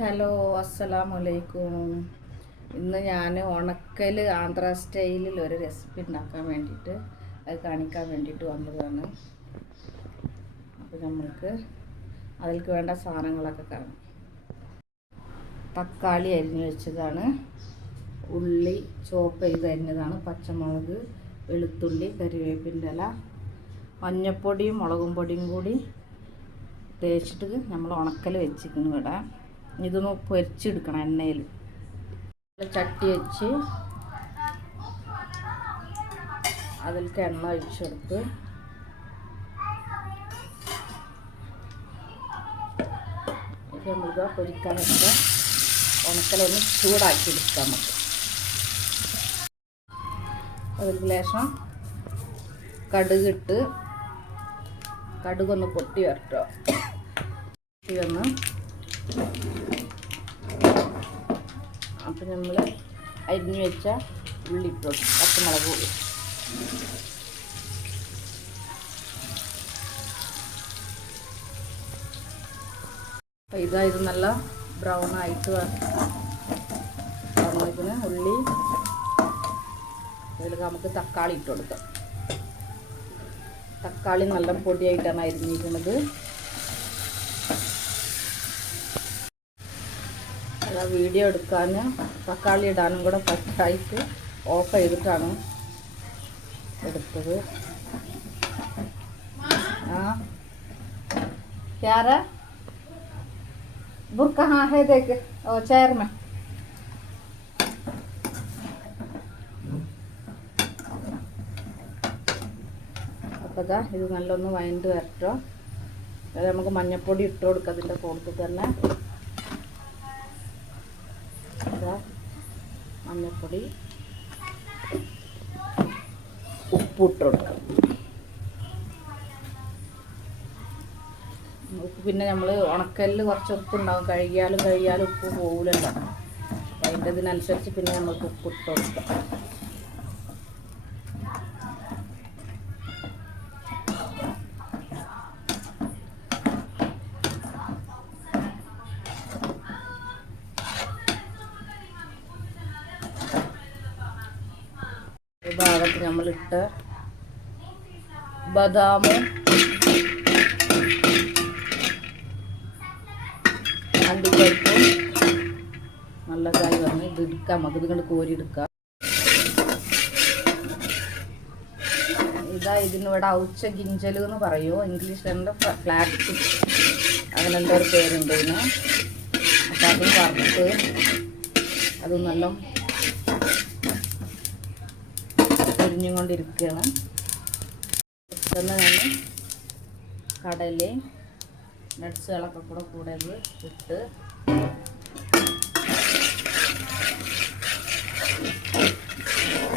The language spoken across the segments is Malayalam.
ഹലോ, അസ്സലാമു അലൈക്കും. ഇന്ന് ഞാൻ ഉണക്കൽ ആന്ധ്ര സ്റ്റൈലിൽ ഒരു റെസിപ്പി ഉണ്ടാക്കാൻ വേണ്ടിയിട്ട് അത് കാണിക്കാൻ വേണ്ടിയിട്ട് വന്നതാണ്. അപ്പോൾ നമ്മൾക്ക് അതിലേക്ക് വേണ്ട സാധനങ്ങളൊക്കെ കാണാം. തക്കാളി അരിഞ്ഞു വെച്ചതാണ്, ഉള്ളി ചോപ്പ് ചെയ്ത് അരിഞ്ഞതാണ്, പച്ചമുളക്, വെളുത്തുള്ളി, കരിവേപ്പിൻ്റെ ഇല, മഞ്ഞൾപ്പൊടിയും മുളകും പൊടിയും കൂടി തേച്ചിട്ട് നമ്മൾ ഉണക്കൽ വെച്ചിരിക്കുന്നു. ഇവിടെ ഇതൊന്ന് പൊരിച്ചെടുക്കണം. എണ്ണയിൽ ചട്ടി വെച്ച് അതിലേക്ക് എണ്ണ ഒഴിച്ചെടുത്ത് നമ്മൾക്ക് പൊരിക്കാൻ വെച്ച ഉണക്കലൊന്ന് ചൂടാക്കി എടുക്കാം. നമുക്ക് അതിലേക്ക് ലേശം കടുകിട്ട് കടുകൊന്ന് പൊട്ടി വരട്ടോ. പൊട്ടി വന്ന് അപ്പം നമ്മൾ അരിഞ്ഞു വെച്ച ഉള്ളിട്ടോ, പച്ചമുളക് കൂടി അപ്പം ഇത് നല്ല ബ്രൗൺ ആയിട്ട് വന്നിരിക്കുന്ന ഉള്ളി. ഇതിലേക്ക് നമുക്ക് തക്കാളി ഇട്ട് കൊടുക്കാം. തക്കാളി നല്ല പൊടിയായിട്ടാണ് അരിഞ്ഞിരിക്കുന്നത്. വീഡിയോ എടുക്കാൻ തക്കാളി ഇടാനും കൂടെ പറ്റായിട്ട് ഓഫ് ചെയ്തിട്ടാണ് എടുത്തത്. ക്യാര ബുർക്ക हाँ है देख ओ चेयर में. അപ്പോൾ ഇതാ ഇത് നല്ലൊന്ന് വഴണ്ട് വരട്ടോ. അത് നമുക്ക് മഞ്ഞൾപ്പൊടി ഇട്ട് കൊടുക്കാം. അതിൻ്റെ കൂട്ടത്തിൽ തന്നെ മഞ്ഞൾപ്പൊടി, ഉപ്പിട്ട് കൊടുക്കാം. ഉപ്പ് പിന്നെ നമ്മൾ ഉണക്കലിൽ കുറച്ച് ഉപ്പുണ്ടാവും. കഴുകിയാലും ഉപ്പ് പോകില്ലല്ലോ. അപ്പം അതിൻ്റെ ഇതിനനുസരിച്ച് പിന്നെ നമുക്ക് ഉപ്പിട്ട് കൊടുക്കാം. ഈ ഭാഗത്ത് നമ്മളിട്ട ബദാമും അണ്ടിപ്പരിപ്പും നല്ലതായി വന്ന് ഇത് എടുക്കാം. നമുക്ക് ഇതുകൊണ്ട് കോരിയെടുക്കാം. ഇതാ ഇതിനിവിടെ ഔച്ച ഗിഞ്ചൽ എന്ന് പറയുമോ, ഇംഗ്ലീഷിലുണ്ട് ഫ്ലാക്സ്, അങ്ങനെ എന്തോ ഒരു പേരുണ്ട് ഇതിന്. അപ്പം അത് വറുത്ത് അത് നല്ല പൊരിഞ്ഞുകൊണ്ടിരിക്കുകയാണ്. തന്നെ ഞാൻ കടലയും നട്ട്സുകളൊക്കെ കൂടെ ഇട്ട്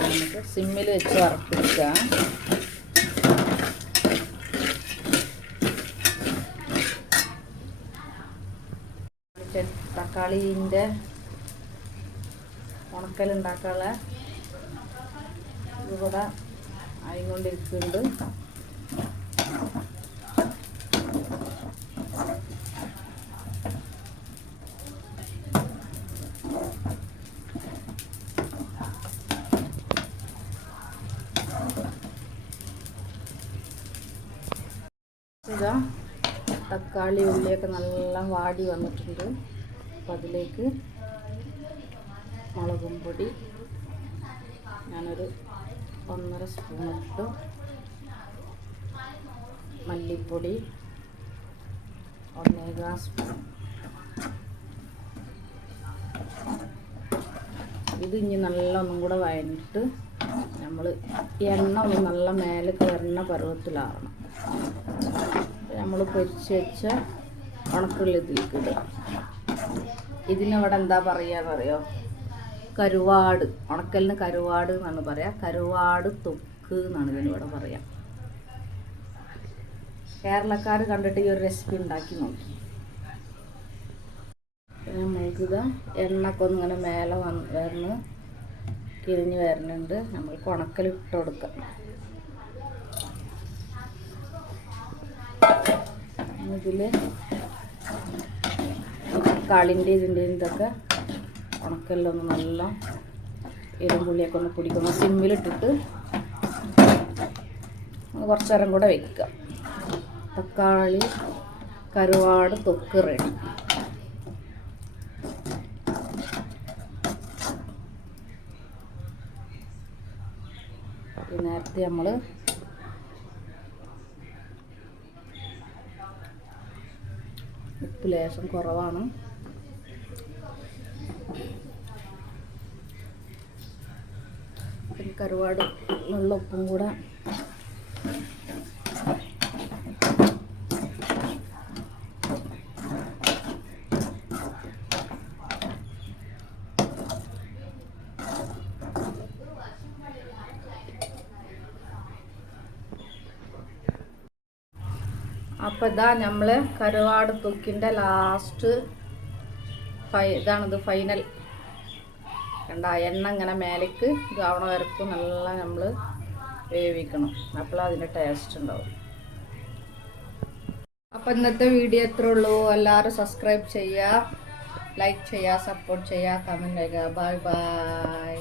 നമുക്ക് സിമ്മിൽ വെച്ച് വറുത്തെടുക്കാം. തക്കാളീൻ്റെ ഉണക്കലുണ്ടാക്കാനുള്ള ഇതുകൂടെ ആയിക്കൊണ്ടിരിക്കുന്നുണ്ട്. ഇതാ തക്കാളി ഉള്ളിയൊക്കെ നല്ല വാടി വന്നിട്ടുണ്ട്. അപ്പം അതിലേക്ക് മുളകും പൊടി ഞാനൊരു 1.5 സ്പൂൺ ഇട്ടു. മല്ലിപ്പൊടി 1.25 സ്പൂൺ. ഇത് ഇനി നല്ല ഒന്നും കൂടെ വഴഞ്ഞിട്ട് നമ്മൾ എണ്ണ ഒന്ന് നല്ല മേലേക്ക് വരുന്ന പരുവത്തിലാവണം. നമ്മൾ പൊരിച്ച് വെച്ച ഉണക്കുള്ള ഇതിലേക്ക് ഇടുക. ഇതിനവിടെ എന്താ പറയുക കരുവാട്. ഉണക്കലിന് കരുവാട് എന്നാണ് പറയുക. കരുവാട് തൊക്ക് എന്നാണ് ഇതിനിവിടെ പറയുക. കേരളക്കാർ കണ്ടിട്ട് ഈ ഒരു റെസിപ്പി ഉണ്ടാക്കി നോക്കി. നമ്മൾക്കിത് എണ്ണയൊക്കെ ഒന്നിങ്ങനെ മേലെ വന്ന് കിരിഞ്ഞ് വരുന്നുണ്ട്. നമ്മൾക്ക് ഉണക്കലിട്ട് കൊടുക്കാം. ഇതിൽ തക്കാളിൻ്റെ ഇതൊക്കെ ഉണക്കെല്ലാം ഒന്ന് നല്ല എരുമ്പുള്ളിയൊക്കെ ഒന്ന് പിടിക്കുന്ന സിമ്മിലിട്ടിട്ട് കുറച്ച് നേരം കൂടെ വെക്കുക. തക്കാളി കരുവാട് തൊക്ക് റെഡി. നേരത്തെ നമ്മൾ ഉപ്പ് ലേശം കുറവാണ്. പിന്നെ കരുവാട് ഉള്ള ഉപ്പും കൂടെ അപ്പോൾ ഇതാ നമ്മൾ കരുവാട് തൊക്കിൻ്റെ ലാസ്റ്റ് ഇതാണിത് ഫൈനൽ. കണ്ട എണ്ണ ഇങ്ങനെ മേലേക്ക് ഇതാവണ വരക്കും നല്ല നമ്മൾ വേവിക്കണം. അപ്പോൾ അതിൻ്റെ ടേസ്റ്റ് ഉണ്ടാവും. അപ്പോൾ ഇന്നത്തെ വീഡിയോ എത്രേ ഉള്ളൂ. എല്ലാവരും സബ്സ്ക്രൈബ് ചെയ്യുക, ലൈക്ക് ചെയ്യുക, സപ്പോർട്ട് ചെയ്യുക, കമൻറ്റ് ചെയ്യുക. Bye bye.